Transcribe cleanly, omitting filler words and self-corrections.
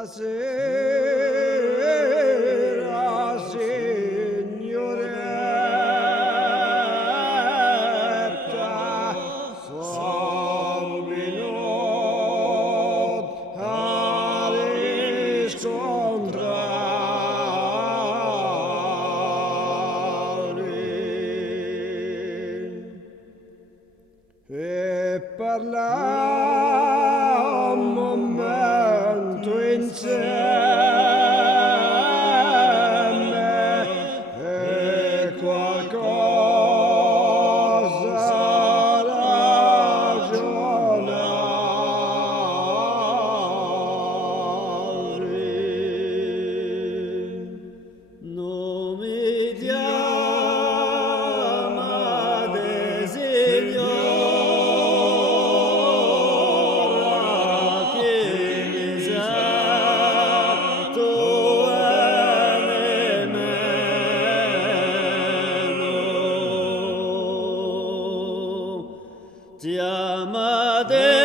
Buonasera signoretta, Salminot a riscontrarvi e parlare un momento insieme e qualcosa ragionare. Non mi chiamate signora, che mi sento nemmeno. Chiamate